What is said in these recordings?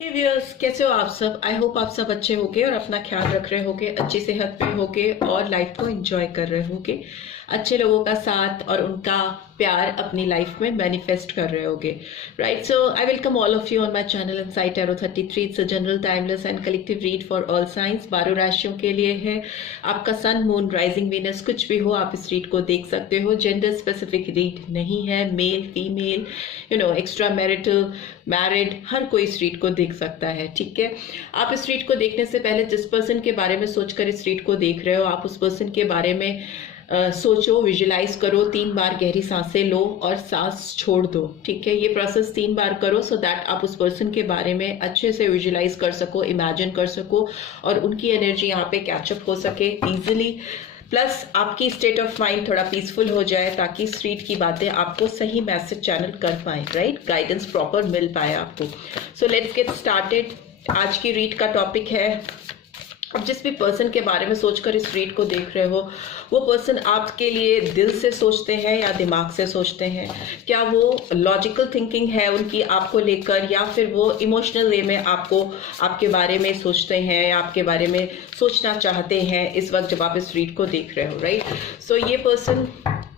हे viewers, कैसे हो आप सब। आई होप आप सब अच्छे होगे और अपना ख्याल रख रहे होगे, अच्छी सेहत पे होगे और लाइफ को एंजॉय कर रहे होगे, अच्छे लोगों का साथ और उनका प्यार अपनी लाइफ में मैनिफेस्ट कर रहे होगे। Right, so I welcome all of you on my channel insight tarot 33। It's a general timeless and collective read for all science. 12 राशियों के लिए है। आपका सन, मून, राइजिंग, वीनस कुछ भी हो, आप इस रीड को देख सकते हो। जेंडर स्पेसिफिक रीड नहीं है। Male, female, extra marital, married, हर कोई इस रीड को देख सकता है। ठीक है, आप इस रीड को देखने से पहले जिस पर्सन के बारे में सोचकर इस रीड को देख रहे हो, आप उस पर्सन के बारे में सोचो, विजुलाइज करो। 3 बार गहरी सांसें लो और सांस छोड़ दो। ठीक है, ये प्रोसेस 3 बार करो सो दैट आप उस पर्सन के बारे में अच्छे से विजुलाइज कर सको, इमेजिन कर सको और उनकी एनर्जी यहाँ पे कैचअप हो सके इजीली। प्लस आपकी स्टेट ऑफ माइंड थोड़ा पीसफुल हो जाए ताकि इस रीड की बातें आपको सही मैसेज चैनल कर पाए, राइट, गाइडेंस प्रॉपर मिल पाए आपको। So let's get started. आज की रीड का टॉपिक है, अब जिस भी पर्सन के बारे में सोचकर इस रीड को देख रहे हो, वो पर्सन आपके लिए दिल से सोचते हैं या दिमाग से सोचते हैं? क्या वो लॉजिकल थिंकिंग है उनकी आपको लेकर, या फिर वो इमोशनल वे में आपको आपके बारे में सोचते हैं या आपके बारे में सोचना चाहते हैं इस वक्त जब आप इस रीड को देख रहे हो? राइट, सो ये पर्सन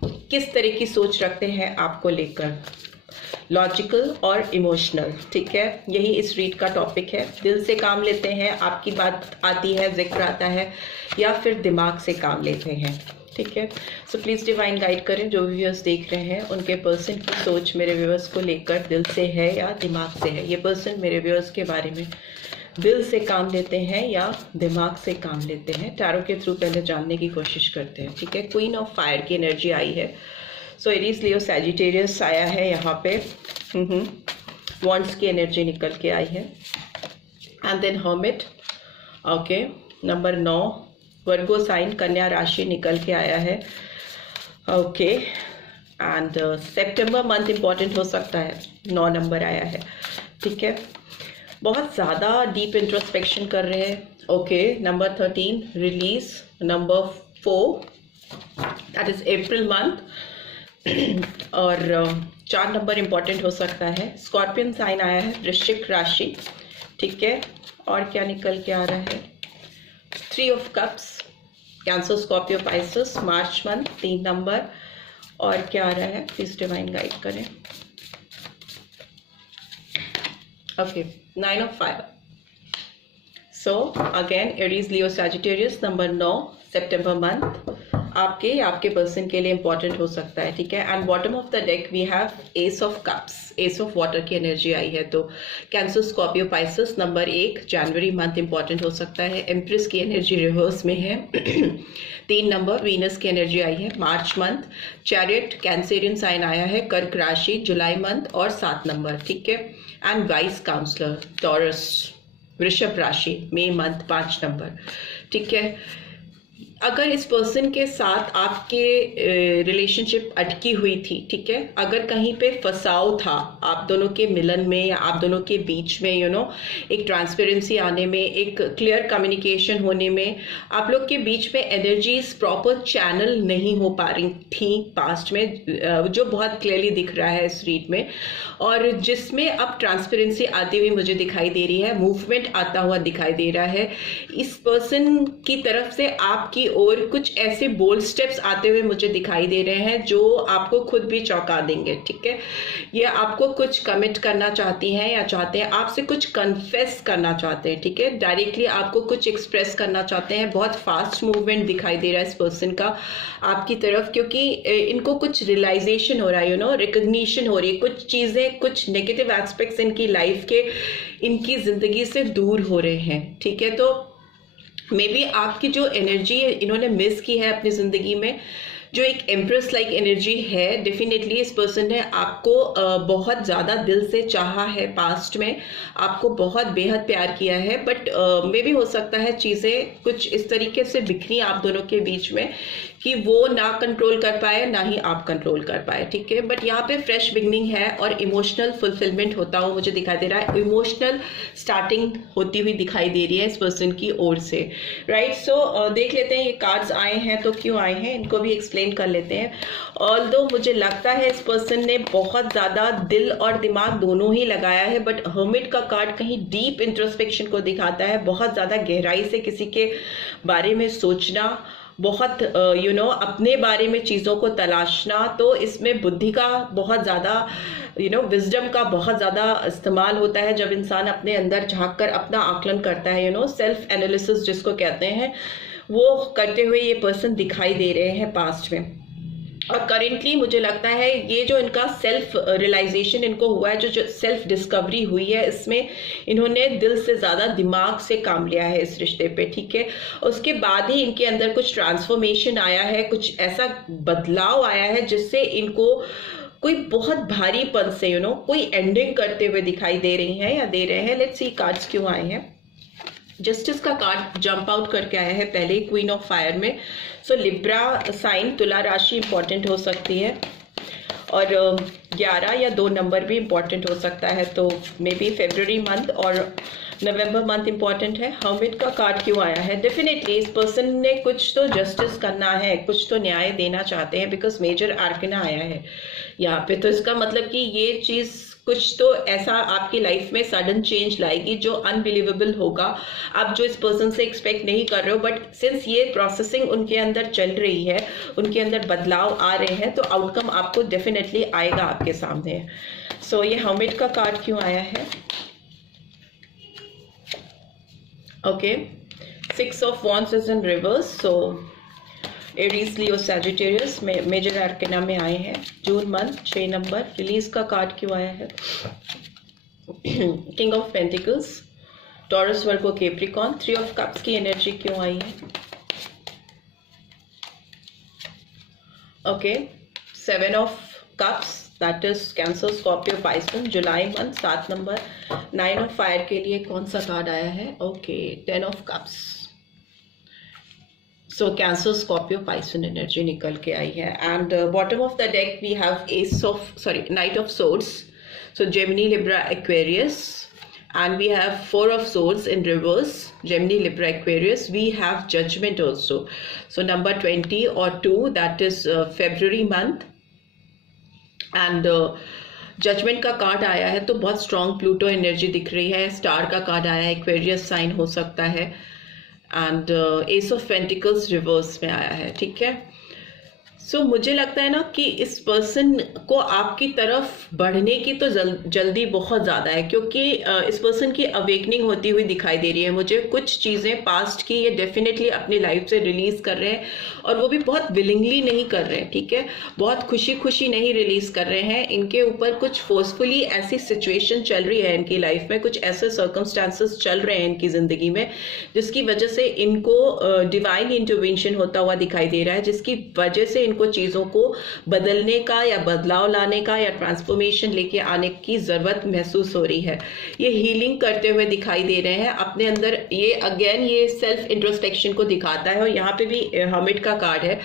किस तरह की सोच रखते हैं आपको लेकर, लॉजिकल और इमोशनल? ठीक है, यही इस रीड का टॉपिक है। दिल से काम लेते हैं, आपकी बात आती है, जिक्र आता है, या फिर दिमाग से काम लेते हैं? ठीक है, सो प्लीज़ डिवाइन गाइड करें। जो भी व्यूअर्स देख रहे हैं उनके पर्सन की सोच मेरे व्यूअर्स को लेकर दिल से है या दिमाग से है? ये पर्सन मेरे व्यूअर्स के बारे में दिल से काम लेते हैं या दिमाग से काम लेते हैं? टैरो के थ्रू पहले जानने की कोशिश करते हैं। ठीक है, क्वीन ऑफ फायर की एनर्जी आई है। सो एरीज, लियो, सैजिटेरियस आया है यहाँ पे। वॉन्ड्स की एनर्जी निकल के आई है। And then hermit. Okay, number 9 Virgo sign, कन्या राशि निकल के आया है। ओके, एंड सितंबर मंथ इंपॉर्टेंट हो सकता है, 9 नंबर आया है। ठीक है, बहुत ज़्यादा डीप इंट्रोस्पेक्शन कर रहे हैं। Okay, number 13 release, number 4 that is April month और 4 नंबर इंपॉर्टेंट हो सकता है। स्कॉर्पियन साइन आया है, वृश्चिक राशि। ठीक है, और क्या निकल के आ रहा है? 3 of cups, cancer, Scorpio, Pisces, March month, 3 number. और क्या आ रहा है, प्लीज डिवाइन गाइड करें। Okay, 9 of fire. So again Aries, Leo, Sagittarius, number 9 September month आपके या आपके पर्सन के लिए इंपॉर्टेंट हो सकता है। ठीक है, and bottom of the deck we have ace of cups, ace of water की एनर्जी आई है। तो कैंसर, स्कॉर्पियो, पाइसेस, नंबर 1 जनवरी मंथ इंपॉर्टेंट हो सकता है। एम्प्रेस की एनर्जी रिवर्स में है। 3 नंबर वीनस की एनर्जी आई है, March month. Chariot, Cancerian sign आया है, कर्क राशि, जुलाई मंथ और 7 नंबर। ठीक है, एंड वाइस काउंसलर, टॉरस, वृषभ राशि, मई मंथ, 5 नंबर। ठीक है, अगर इस पर्सन के साथ आपके रिलेशनशिप अटकी हुई थी, ठीक है, अगर कहीं पे फंसाव था आप दोनों के मिलन में या आप दोनों के बीच में, एक ट्रांसपेरेंसी आने में, एक क्लियर कम्युनिकेशन होने में, आप लोग के बीच में एनर्जीज प्रॉपर चैनल नहीं हो पा रही थी पास्ट में, जो बहुत क्लियरली दिख रहा है इस रीड में, और जिसमें अब ट्रांसपेरेंसी आती हुई मुझे दिखाई दे रही है, मूवमेंट आता हुआ दिखाई दे रहा है। इस पर्सन की तरफ से आपकी और कुछ ऐसे बोल्ड स्टेप्स आते हुए मुझे दिखाई दे रहे हैं जो आपको खुद भी चौंका देंगे। ठीक है, ये आपको कुछ कमिट करना चाहती हैं या चाहते हैं, आपसे कुछ कन्फेस करना चाहते हैं। ठीक है, डायरेक्टली आपको कुछ एक्सप्रेस करना चाहते हैं। बहुत फास्ट मूवमेंट दिखाई दे रहा है इस पर्सन का आपकी तरफ, क्योंकि इनको कुछ रियलाइजेशन हो रहा है, रिकग्निशन हो रही है, कुछ चीजें, कुछ नेगेटिव एस्पेक्ट्स इनकी लाइफ के, इनकी जिंदगी से दूर हो रहे हैं। ठीक है, तो मे बी आपकी जो एनर्जी इन्होंने मिस की है अपनी जिंदगी में, जो एक एम्प्रेस लाइक एनर्जी है, डेफिनेटली इस पर्सन ने आपको बहुत ज़्यादा दिल से चाहा है, पास्ट में आपको बहुत बेहद प्यार किया है, बट मे भी हो सकता है चीज़ें कुछ इस तरीके से बिखरी आप दोनों के बीच में कि वो ना कंट्रोल कर पाए ना ही आप कंट्रोल कर पाए, ठीक है। बट यहाँ पे फ्रेश बिगनिंग है और इमोशनल फुलफिलमेंट होता हुआ मुझे दिखाई दे रहा है, इमोशनल स्टार्टिंग होती हुई दिखाई दे रही है इस पर्सन की ओर से, राइट। सो देख लेते हैं ये कार्ड्स आए हैं तो क्यों आए हैं, इनको भी एक्सप्लेन कर लेते हैं। ऑल्दो मुझे लगता है इस पर्सन ने बहुत ज़्यादा दिल और दिमाग दोनों ही लगाया है, बट हर्मिट का कार्ड कहीं डीप इंट्रोस्पेक्शन को दिखाता है, बहुत ज़्यादा गहराई से किसी के बारे में सोचना, बहुत अपने बारे में चीज़ों को तलाशना। तो इसमें बुद्धि का बहुत ज़्यादा विजडम का बहुत ज़्यादा इस्तेमाल होता है जब इंसान अपने अंदर झांक कर अपना आकलन करता है, सेल्फ एनालिसिस जिसको कहते हैं, वो करते हुए ये पर्सन दिखाई दे रहे हैं पास्ट में। और करेंटली मुझे लगता है ये जो इनका सेल्फ रियलाइजेशन इनको हुआ है, जो सेल्फ डिस्कवरी हुई है, इसमें इन्होंने दिल से ज़्यादा दिमाग से काम लिया है इस रिश्ते पे, ठीक है। उसके बाद ही इनके अंदर कुछ ट्रांसफॉर्मेशन आया है, कुछ ऐसा बदलाव आया है जिससे इनको कोई बहुत भारीपन से कोई एंडिंग करते हुए दिखाई दे रही हैं या दे रहे हैं। लेट्स सी कार्ड्स क्यों आए हैं। जस्टिस का कार्ड जंप आउट करके आया है पहले क्वीन ऑफ फायर में। सो लिब्रा साइन, तुला राशि इंपॉर्टेंट हो सकती है, और 11 या 2 नंबर भी इंपॉर्टेंट हो सकता है, तो मे बी फेब्रुअरी मंथ और नवंबर मंथ इंपॉर्टेंट है। हर्मिट का कार्ड क्यों आया है? डेफिनेटली इस पर्सन ने कुछ तो जस्टिस करना है, कुछ तो न्याय देना चाहते हैं, बिकॉज मेजर आर्कना आया है यहाँ पे। तो इसका मतलब कि ये चीज़ कुछ तो ऐसा आपकी लाइफ में सडन चेंज लाएगी जो अनबिलीवेबल होगा, आप जो इस पर्सन से एक्सपेक्ट नहीं कर रहे हो, बट सिंस ये प्रोसेसिंग उनके अंदर चल रही है, उनके अंदर बदलाव आ रहे हैं, तो आउटकम आपको डेफिनेटली आएगा आपके सामने। सो ये हर्मिट का कार्ड क्यों आया है? Okay, 6 of wands is in reverse, so Aries, Leo, Sagittarius में मेजर आर्कना में आए हैं। June month 6 number. रिलीज का कार्ड क्यों आया है? King of pentacles, Taurus, Virgo, Capricorn. 3 of cups की एनर्जी क्यों आई है? Okay, 7 of cups, that is Cancer, Scorpio, Pisces, July month 7 number. 9 of fire के लिए कौन सा कार्ड आया है? ओके, 10 of cups. So Cancer, Scorpio, Pisces energy निकल के आई है। And bottom of the deck we have knight of swords, so Gemini, Libra, Aquarius, and we have 4 of swords in reverse, Gemini, Libra, Aquarius. We have judgment also, so number 20 or 2, that is February month, and judgement का card आया है, तो बहुत strong Pluto energy दिख रही है। Star का card आया है, एक्वेरियस साइन हो सकता है, and S of pentacles reverse में आया है, ठीक है। सो मुझे लगता है ना कि इस पर्सन को आपकी तरफ बढ़ने की तो जल्दी बहुत ज़्यादा है, क्योंकि इस पर्सन की अवेकनिंग होती हुई दिखाई दे रही है मुझे। कुछ चीज़ें पास्ट की ये डेफिनेटली अपनी लाइफ से रिलीज़ कर रहे हैं, और वो भी बहुत विलिंगली नहीं कर रहे हैं, ठीक है, बहुत खुशी खुशी नहीं रिलीज़ कर रहे हैं। इनके ऊपर कुछ फोर्सफुली ऐसी सिचुएशन चल रही है इनकी लाइफ में, कुछ ऐसे सर्कमस्टांसेस चल रहे हैं इनकी ज़िंदगी में, जिसकी वजह से इनको डिवाइन इंटरवेंशन होता हुआ दिखाई दे रहा है, जिसकी वजह से इनको चीज़ों को बदलने का या बदलाव लाने का या ट्रांसफॉर्मेशन लेके आने की ज़रूरत महसूस हो रही है। ये हीलिंग करते हुए दिखाई दे रहे हैं अपने अंदर। ये अगेन ये सेल्फ इंट्रोस्पेक्शन को दिखाता है, और यहाँ पे भी हर्मिट का कार्ड है।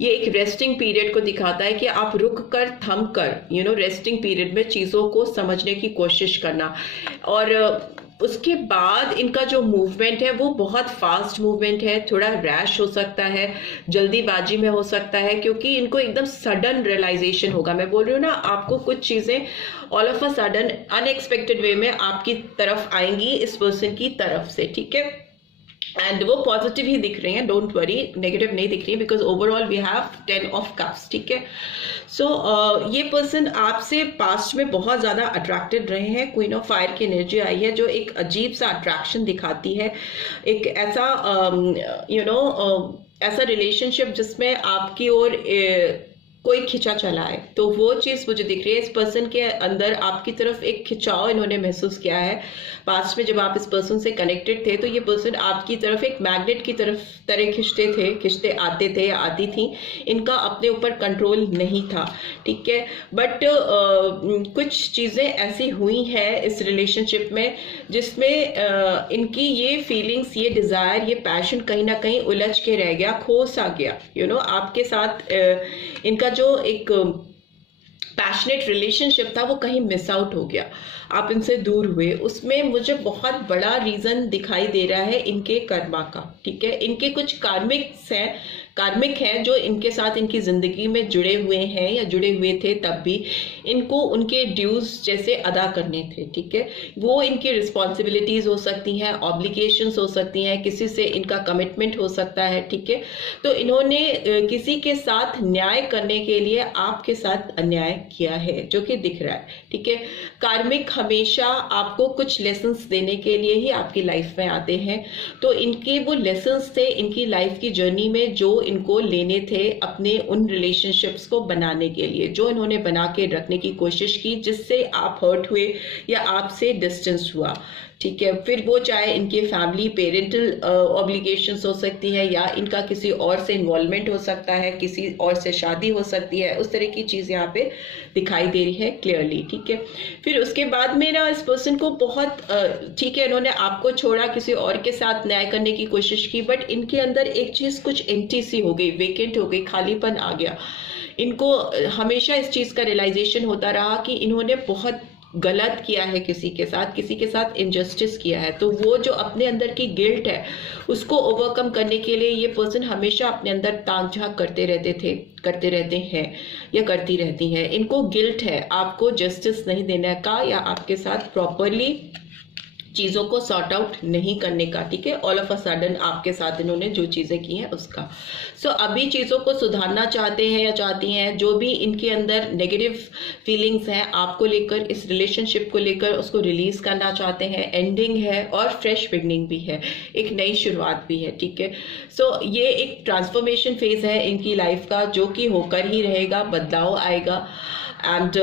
ये एक रेस्टिंग पीरियड को दिखाता है कि आप रुक कर, थम कर, रेस्टिंग पीरियड में चीज़ों को समझने की कोशिश करना। और उसके बाद इनका जो मूवमेंट है वो बहुत फास्ट मूवमेंट है, थोड़ा रैश हो सकता है, जल्दीबाजी में हो सकता है, क्योंकि इनको एकदम सडन रियलाइजेशन होगा। मैं बोल रही हूँ ना, आपको कुछ चीज़ें all of a sudden unexpected way में आपकी तरफ आएंगी इस पर्सन की तरफ से, ठीक है। एंड वो पॉजिटिव ही दिख रहे हैं, डोंट वरी, नेगेटिव नहीं दिख रही, because overall we have 10 of cups, ठीक है। सो ये पर्सन आपसे पास्ट में बहुत ज़्यादा अट्रैक्टेड रहे हैं। क्वीन ऑफ फायर की एनर्जी आई है, जो एक अजीब सा अट्रैक्शन दिखाती है, एक ऐसा ऐसा रिलेशनशिप जिसमें आपकी ओर कोई खिंचा चला है, तो वो चीज़ मुझे दिख रही है। इस पर्सन के अंदर आपकी तरफ एक खिंचाव इन्होंने महसूस किया है। पास्ट में जब आप इस पर्सन से कनेक्टेड थे तो ये पर्सन आपकी तरफ एक मैग्नेट की तरह खिंचते आते थे या आती थी। इनका अपने ऊपर कंट्रोल नहीं था, ठीक है। बट कुछ चीज़ें ऐसी हुई हैं इस रिलेशनशिप में जिसमें इनकी ये फीलिंग्स, ये डिज़ायर, ये पैशन कहीं ना कहीं उलझ के रह गया, खो सा गया। आपके साथ इनका जो एक पैशनेट रिलेशनशिप था वो कहीं मिस आउट हो गया, आप इनसे दूर हुए। उसमें मुझे बहुत बड़ा रीजन दिखाई दे रहा है इनके कर्मा का, ठीक है। इनके कुछ कार्मिक हैं जो इनके साथ इनकी जिंदगी में जुड़े हुए हैं या जुड़े हुए थे, तब भी इनको उनके ड्यूज जैसे अदा करने थे, ठीक है। वो इनकी रिस्पॉन्सिबिलिटीज हो सकती हैं, ऑब्लिगेशंस हो सकती हैं, किसी से इनका कमिटमेंट हो सकता है, ठीक है। तो इन्होंने किसी के साथ न्याय करने के लिए आपके साथ अन्याय किया है, जो कि दिख रहा है, ठीक है। कार्मिक हमेशा आपको कुछ लेसन्स देने के लिए ही आपकी लाइफ में आते हैं। तो इनके वो लेसन्स थे इनकी लाइफ की जर्नी में, जो इनको लेने थे अपने उन रिलेशनशिप्स को बनाने के लिए, जो इन्होंने बना के रखने की कोशिश की, जिससे आप हर्ट हुए या आपसे डिस्टेंस हुआ, ठीक है। फिर वो चाहे इनके फैमिली पेरेंटल ऑब्लिगेशंस हो सकती है, या इनका किसी और से इन्वॉल्वमेंट हो सकता है, किसी और से शादी हो सकती है, उस तरह की चीज़ यहाँ पे दिखाई दे रही है क्लियरली, ठीक है। फिर उसके बाद में ना इस पर्सन को बहुत ठीक है, इन्होंने आपको छोड़ा, किसी और के साथ न्याय करने की कोशिश की, बट इनके अंदर एक चीज़ कुछ एम्प्टी सी हो गई, वेकेंट हो गई, खालीपन आ गया। इनको हमेशा इस चीज़ का रियलाइजेशन होता रहा कि इन्होंने बहुत गलत किया है, किसी के साथ इनजस्टिस किया है। तो वो जो अपने अंदर की गिल्ट है उसको ओवरकम करने के लिए ये पर्सन हमेशा अपने अंदर ताक झांक करते रहते हैं या करती रहती हैं। इनको गिल्ट है आपको जस्टिस नहीं देने का, या आपके साथ प्रॉपरली चीज़ों को सॉर्ट आउट नहीं करने का, ठीक है। ऑल ऑफ अ सडन आपके साथ इन्होंने जो चीज़ें की हैं उसका। सो अभी चीज़ों को सुधारना चाहते हैं या चाहती हैं, जो भी इनके अंदर नेगेटिव फीलिंग्स हैं आपको लेकर, इस रिलेशनशिप को लेकर, उसको रिलीज करना चाहते हैं। एंडिंग है और फ्रेश बिगनिंग भी है, एक नई शुरुआत भी है, ठीक है। सो ये एक ट्रांसफॉर्मेशन फेज है इनकी लाइफ का, जो कि होकर ही रहेगा, बदलाव आएगा। एंड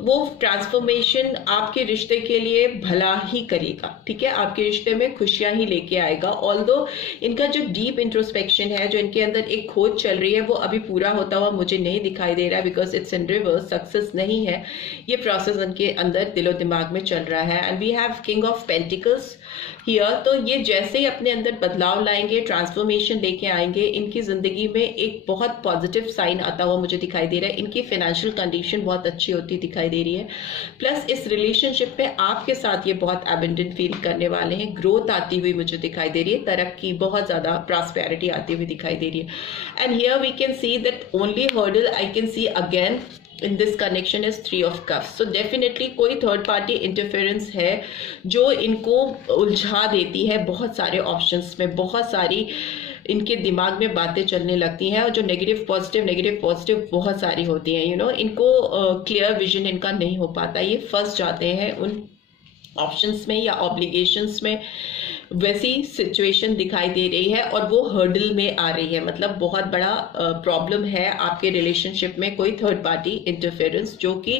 वो ट्रांसफॉर्मेशन आपके रिश्ते के लिए भला ही करेगा, ठीक है। आपके रिश्ते में खुशियां ही लेके आएगा। ऑल्दो इनका जो डीप इंट्रोस्पेक्शन है, जो इनके अंदर एक खोज चल रही है, वो अभी पूरा होता हुआ मुझे नहीं दिखाई दे रहा, because it's in reverse, success नहीं है। ये प्रोसेस इनके अंदर दिलो दिमाग में चल रहा है। And we have king of pentacles here. तो ये जैसे ही अपने अंदर बदलाव लाएंगे, ट्रांसफॉर्मेशन लेके आएंगे, इनकी जिंदगी में एक बहुत पॉजिटिव साइन आता हुआ मुझे दिखाई दे रहा है। इनकी फाइनेंशियल कंडीशन बहुत अच्छी होती दिखाई दे रही है। प्लस इस रिलेशनशिप में आपके साथ ये बहुत एबंडेंट फील करने वाले हैं। ग्रोथ आती हुई मुझे दिखाई दे रही है, तरक्की, बहुत ज्यादा प्रॉस्पेरिटी आती हुई दिखाई दे रही है। And here we can see that only hurdle I can see again in this connection is 3 of cups. So definitely कोई थर्ड पार्टी इंटरफेरेंस है जो इनको उलझा देती है बहुत सारे ऑप्शंस में, बहुत सारी इनके दिमाग में बातें चलने लगती हैं, और जो नेगेटिव पॉजिटिव बहुत सारी होती हैं। इनको क्लियर विजन इनका नहीं हो पाता, ये फंस जाते हैं उन ऑप्शंस में या ऑब्लिगेशंस में। वैसी सिचुएशन दिखाई दे रही है और वो हर्डल में आ रही है, मतलब बहुत बड़ा प्रॉब्लम है आपके रिलेशनशिप में, कोई थर्ड पार्टी इंटरफेरेंस जो कि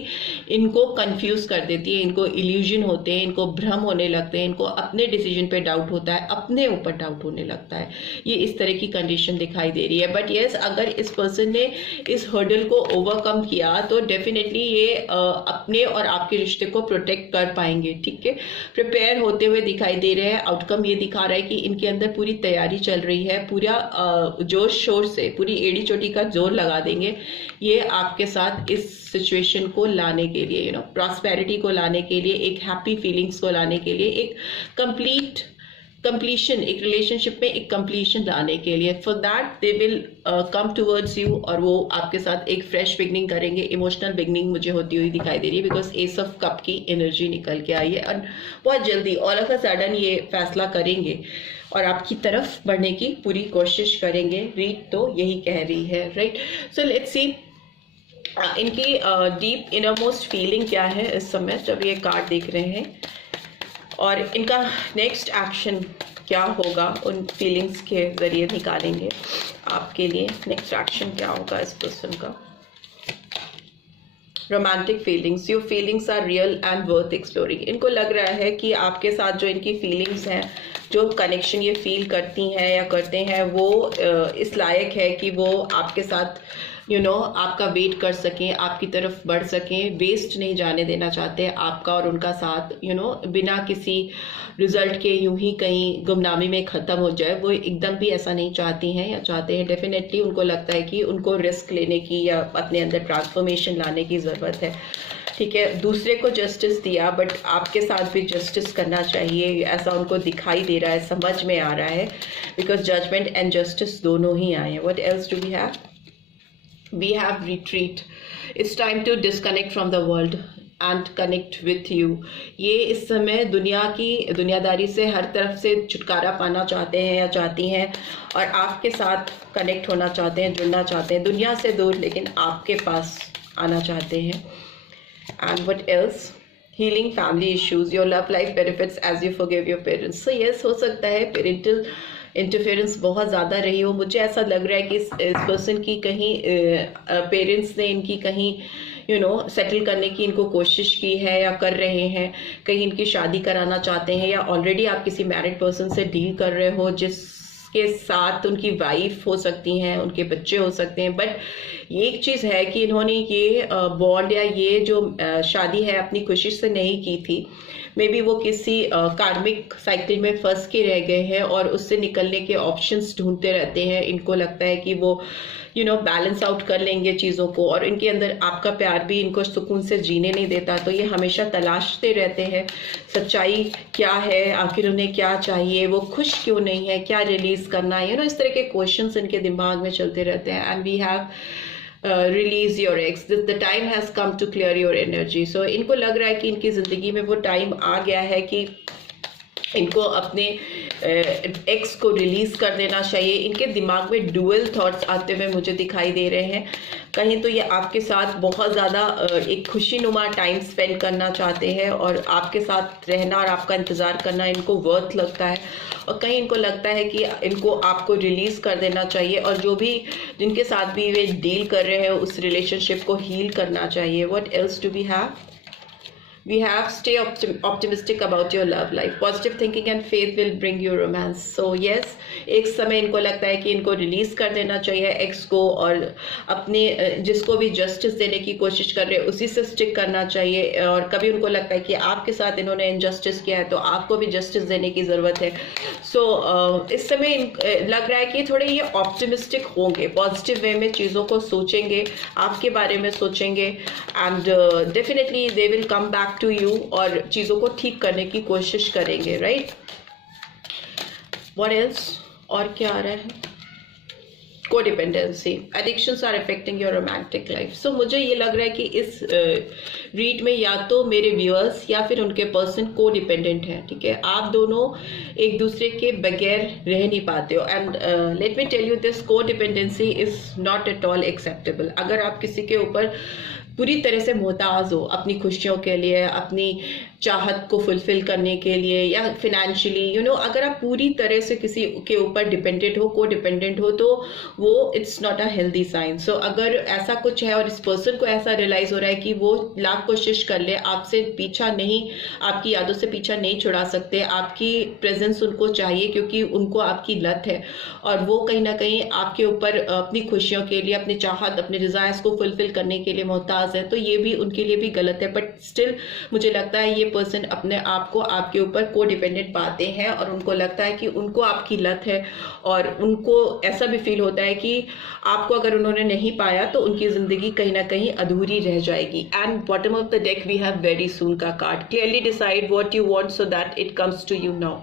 इनको कंफ्यूज कर देती है, इनको इल्यूजन होते हैं, इनको भ्रम होने लगते हैं, इनको अपने डिसीजन पे डाउट होता है, अपने ऊपर डाउट होने लगता है। ये इस तरह की कंडीशन दिखाई दे रही है। बट येस, अगर इस पर्सन ने इस हर्डल को ओवरकम किया तो डेफिनेटली ये अपने और आपके रिश्ते को प्रोटेक्ट कर पाएंगे, ठीक है। प्रिपेयर होते हुए दिखाई दे रहे हैं। आउटकम ये दिखा रहा है कि इनके अंदर पूरी तैयारी चल रही है, पूरा जोश शोर से, पूरी एड़ी चोटी का जोर लगा देंगे ये आपके साथ इस सिचुएशन को लाने के लिए, प्रॉस्पेरिटी को लाने के लिए, एक हैप्पी फीलिंग्स को लाने के लिए, एक कंप्लीशन, एक रिलेशनशिप में एक कंप्लीशन लाने के लिए। For that they will come towards you, और वो आपके साथ एक फ्रेश बिगनिंग करेंगे। इमोशनल बिगनिंग मुझे होती हुई दिखाई दे रही है, बिकॉज एस ऑफ कप की एनर्जी निकल के आई है, और बहुत जल्दी ऑल ऑफ अ सडन ये फैसला करेंगे और आपकी तरफ बढ़ने की पूरी कोशिश करेंगे। रीड तो यही कह रही है, राइट। सो लेट्स सी इनकी डीप इनरमोस्ट फीलिंग क्या है इस समय जब ये कार्ड देख रहे हैं, और इनका नेक्स्ट एक्शन क्या होगा, उन फीलिंग्स के जरिए निकालेंगे आपके लिए नेक्स्ट एक्शन क्या होगा इस पर्सन का। Romantic feelings, your feelings are real and worth exploring. इनको लग रहा है कि आपके साथ जो इनकी फीलिंग्स हैं, जो कनेक्शन ये फील करती हैं या करते हैं, वो इस लायक है कि वो आपके साथ आपका वेट कर सकें, आपकी तरफ बढ़ सकें, वेस्ट नहीं जाने देना चाहते आपका और उनका साथ, बिना किसी रिजल्ट के यूं ही कहीं गुमनामी में ख़त्म हो जाए। वो एकदम भी ऐसा नहीं चाहती हैं या चाहते हैं। डेफिनेटली उनको लगता है कि उनको रिस्क लेने की या अपने अंदर ट्रांसफॉर्मेशन लाने की ज़रूरत है। ठीक है, दूसरे को जस्टिस दिया, बट आपके साथ भी जस्टिस करना चाहिए, ऐसा उनको दिखाई दे रहा है, समझ में आ रहा है, बिकॉज जजमेंट एंड जस्टिस दोनों ही आए हैं। What else do we have? We have retreat. It's time to disconnect from the world and connect with you. ये इस समय दुनियादारी से हर तरफ से छुटकारा पाना चाहते हैं या चाहती हैं, और आपके साथ कनेक्ट होना चाहते हैं, जुड़ना चाहते हैं, दुनिया से दूर लेकिन आपके पास आना चाहते हैं। And what else? Healing family issues. Your love life benefits as you forgive your parents. So yes, हो सकता है पेरेंटल इंटरफेरेंस बहुत ज़्यादा रही हो। मुझे ऐसा लग रहा है कि इस पर्सन की कहीं पेरेंट्स ने इनकी कहीं सेटल करने की इनको कोशिश की है या कर रहे हैं, कहीं इनकी शादी कराना चाहते हैं, या ऑलरेडी आप किसी मैरिड पर्सन से डील कर रहे हो जिसके साथ उनकी वाइफ हो सकती हैं, उनके बच्चे हो सकते हैं। बट ये एक चीज़ है कि इन्होंने ये बॉन्ड या ये जो शादी है अपनी खुशी से नहीं की थी। मे बी वो किसी कार्मिक साइकिल में फंस के रह गए हैं और उससे निकलने के ऑप्शंस ढूंढते रहते हैं। इनको लगता है कि वो बैलेंस आउट कर लेंगे चीज़ों को, और इनके अंदर आपका प्यार भी इनको सुकून से जीने नहीं देता। तो ये हमेशा तलाशते रहते हैं सच्चाई क्या है, आखिर उन्हें क्या चाहिए, वो खुश क्यों नहीं है, क्या रिलीज करना है, इस तरह के क्वेश्चंस इनके दिमाग में चलते रहते हैं। And we have release your ex, the time has come to clear your energy. So इनको लग रहा है कि इनकी ज़िंदगी में वो टाइम आ गया है कि इनको अपने एक्स को रिलीज़ कर देना चाहिए। इनके दिमाग में डुअल थॉट्स आते हुए मुझे दिखाई दे रहे हैं। कहीं तो ये आपके साथ बहुत ज़्यादा एक खुशीनुमा टाइम स्पेंड करना चाहते हैं, और आपके साथ रहना और आपका इंतज़ार करना इनको वर्थ लगता है, और कहीं इनको लगता है कि इनको आपको रिलीज़ कर देना चाहिए, और जो भी जिनके साथ भी वे डील कर रहे हैं उस रिलेशनशिप को हील करना चाहिए। What else do we have? We have stay optimistic about your love life. Positive thinking and faith will bring you romance. So yes, एक समय इनको लगता है कि इनको रिलीज कर देना चाहिए एक्स को, और अपने जिसको भी जस्टिस देने की कोशिश कर रहे हैं उसी से स्टिक करना चाहिए। और कभी उनको लगता है कि आपके साथ इन्होंने इनजस्टिस किया है तो आपको भी जस्टिस देने की ज़रूरत है। सो इस समय लग रहा है कि थोड़े ये ऑप्टिमिस्टिक होंगे, पॉजिटिव वे में चीज़ों को सोचेंगे, आपके बारे में सोचेंगे, and definitely they will come back to you और चीज़ों को ठीक करने की कोशिश करेंगे, राइट? What else? और क्या आ रहा है? Codependency, addictions are affecting your romantic life. So मुझे ये लग रहा है कि इस रीड में या तो मेरे व्यूअर्स या फिर उनके पर्सन कोडिपेंडेंट हैं। ठीक है, आप दोनों एक दूसरे के बगैर रह नहीं पाते हो। And let me tell you this, codependency is not at all acceptable. अगर आप किसी के ऊपर पूरी तरह से मोहताज हो अपनी खुशियों के लिए, अपनी चाहत को फुलफिल करने के लिए, या फिनेंशियली अगर आप पूरी तरह से किसी के ऊपर डिपेंडेंट हो, को डिपेंडेंट हो, तो वो it's not a healthy sign. So अगर ऐसा कुछ है और इस पर्सन को ऐसा रियलाइज हो रहा है कि वो लाख कोशिश कर ले, आपसे पीछा नहीं, आपकी यादों से पीछा नहीं छुड़ा सकते, आपकी प्रेजेंस उनको चाहिए क्योंकि उनको आपकी लत है, और वो कहीं ना कहीं आपके ऊपर अपनी खुशियों के लिए, अपनी चाहत, अपने डिजायर्स को फुलफिल करने के लिए मोहताज है, तो ये भी उनके लिए भी गलत है। बट स्टिल मुझे लगता है ये पर्सन अपने आप को आपके ऊपर को डिपेंडेंट पाते हैं, और उनको लगता है कि उनको आपकी लत है, और उनको ऐसा भी फील होता है कि आपको अगर उन्होंने नहीं पाया तो उनकी जिंदगी कहीं ना कहीं अधूरी रह जाएगी। And bottom of the deck we have very soon का card. Clearly decide what you want so that it comes to you now.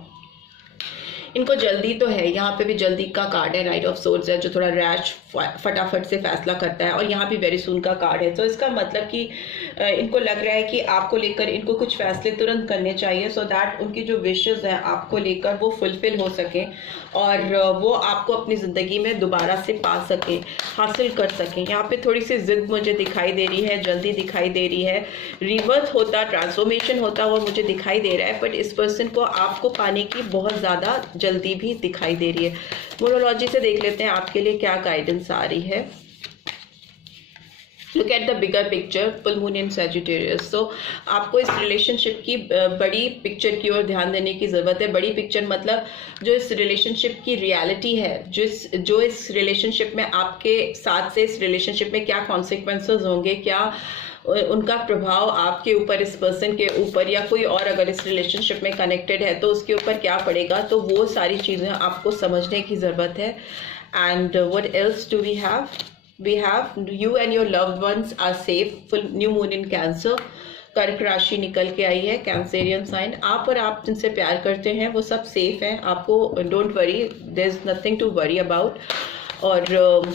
इनको जल्दी तो है, यहाँ पे भी जल्दी का कार्ड है, नाइट ऑफ सोर्ड्स है जो थोड़ा रैश फटाफट से फैसला करता है, और यहाँ भी वेरी सून का कार्ड है। तो इसका मतलब कि इनको लग रहा है कि आपको लेकर इनको कुछ फैसले तुरंत करने चाहिए, सो दैट उनकी जो विशेस हैं आपको लेकर वो फुलफिल हो सके, और वो आपको अपनी ज़िंदगी में दोबारा से पा सके, हासिल कर सकें। यहाँ पे थोड़ी सी जिद मुझे दिखाई दे रही है, जल्दी दिखाई दे रही है, रिवर्थ होता, ट्रांसफॉर्मेशन होता वो मुझे दिखाई दे रहा है, बट इस पर्सन को आपको पाने की बहुत ज़्यादा जल्दी भी दिखाई दे रही है। मोनोलॉजी से देख लेते हैं आपके लिए क्या गाइडेंस आ रही है। Look at the bigger picture, full moon in Sagittarius. So आपको इस रिलेशनशिप की बड़ी पिक्चर की ओर ध्यान देने की ज़रूरत है। बड़ी पिक्चर मतलब जो इस रिलेशनशिप की रियलिटी है, जो इस रिलेशनशिप में आपके साथ से इस रिलेशनशिप में क्या कॉन्सिक्वेंसेस होंगे, क्या उनका प्रभाव आपके ऊपर, इस पर्सन के ऊपर, या कोई और अगर इस रिलेशनशिप में कनेक्टेड है तो उसके ऊपर क्या पड़ेगा, तो वो सारी चीज़ें आपको समझने की ज़रूरत है। And what else do we have? We have you and your loved ones are safe. Full new moon in Cancer, कर्क राशि निकल के आई है, कैंसेरियन साइन। आप और आप जिनसे प्यार करते हैं वो सब सेफ हैं, आपको don't worry, there is nothing to worry about. और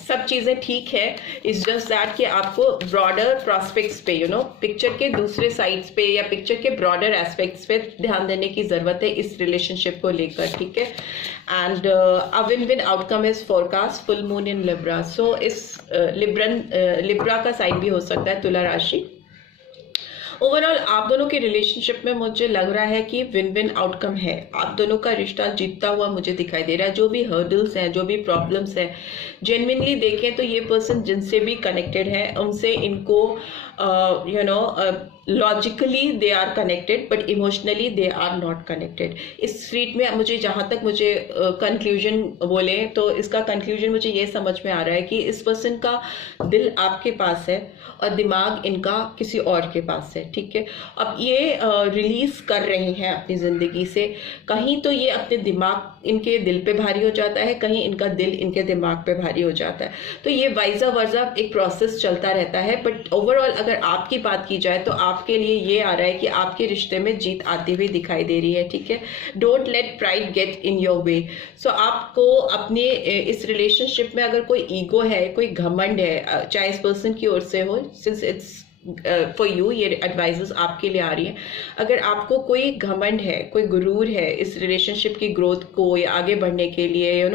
सब चीज़ें ठीक है। इट्स जस्ट दैट कि आपको ब्रॉडर प्रॉस्पेक्ट्स पे, पिक्चर के दूसरे साइड्स पे या पिक्चर के ब्रॉडर एस्पेक्ट्स पे ध्यान देने की ज़रूरत है इस रिलेशनशिप को लेकर, ठीक है। And a win win outcome is forecast, full moon in Libra. So इस लिब्रा का साइन भी हो सकता है, तुला राशि। ओवरऑल आप दोनों के रिलेशनशिप में मुझे लग रहा है कि विन विन आउटकम है, आप दोनों का रिश्ता जीतता हुआ मुझे दिखाई दे रहा है। जो भी हर्डल्स हैं, जो भी प्रॉब्लम्स हैं, जेन्युइनली देखें तो ये पर्सन जिनसे भी कनेक्टेड है उनसे इनको logically they are connected but emotionally they are not connected. इस रीड में मुझे जहाँ तक मुझे कंक्लूजन बोले तो इसका कंक्लूजन मुझे ये समझ में आ रहा है कि इस पर्सन का दिल आपके पास है और दिमाग इनका किसी और के पास है, ठीक है। अब ये रिलीज कर रहे हैं अपनी ज़िंदगी से, कहीं तो ये अपने दिमाग इनके दिल पे भारी हो जाता है, कहीं इनका दिल इनके दिमाग पे भारी हो जाता है। तो ये वाइजा वर्जा एक प्रोसेस चलता रहता है। बट ओवरऑल अगर आपकी बात की जाए तो आपके लिए ये आ रहा है कि आपके रिश्ते में जीत आती हुई दिखाई दे रही है, ठीक है। Don't let pride get in your way. So आपको अपने इस रिलेशनशिप में अगर कोई ईगो है, कोई घमंड है, चाहे इस पर्सन की ओर से हो, सिंस इट्स फॉर यू, ये एडवाइजेस आपके लिए आ रही हैं। अगर आपको कोई घमंड है, कोई गुरूर है इस रिलेशनशिप की ग्रोथ को या आगे बढ़ने के लिए,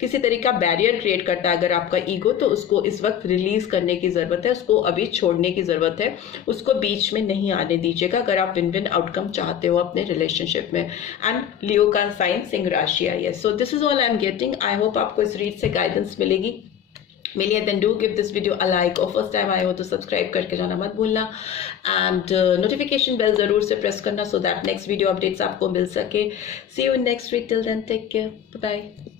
किसी तरह का बैरियर क्रिएट करता है अगर आपका ईगो, तो उसको इस वक्त रिलीज करने की ज़रूरत है, उसको अभी छोड़ने की ज़रूरत है, उसको बीच में नहीं आने दीजिएगा अगर आप विन विन आउटकम चाहते हो अपने रिलेशनशिप में। एंड लियो का साइन सिंह राशि आई है। So this is all I am getting. I hope आपको इस रीड से गाइडेंस मिलेगी। मिलिए then do give this video a like, और फर्स्ट टाइम आए हो तो सब्सक्राइब करके जाना मत भूलना। एंड नोटिफिकेशन बेल जरूर से प्रेस करना so that next video updates आपको मिल सके। See you in next week, till then take care, bye bye.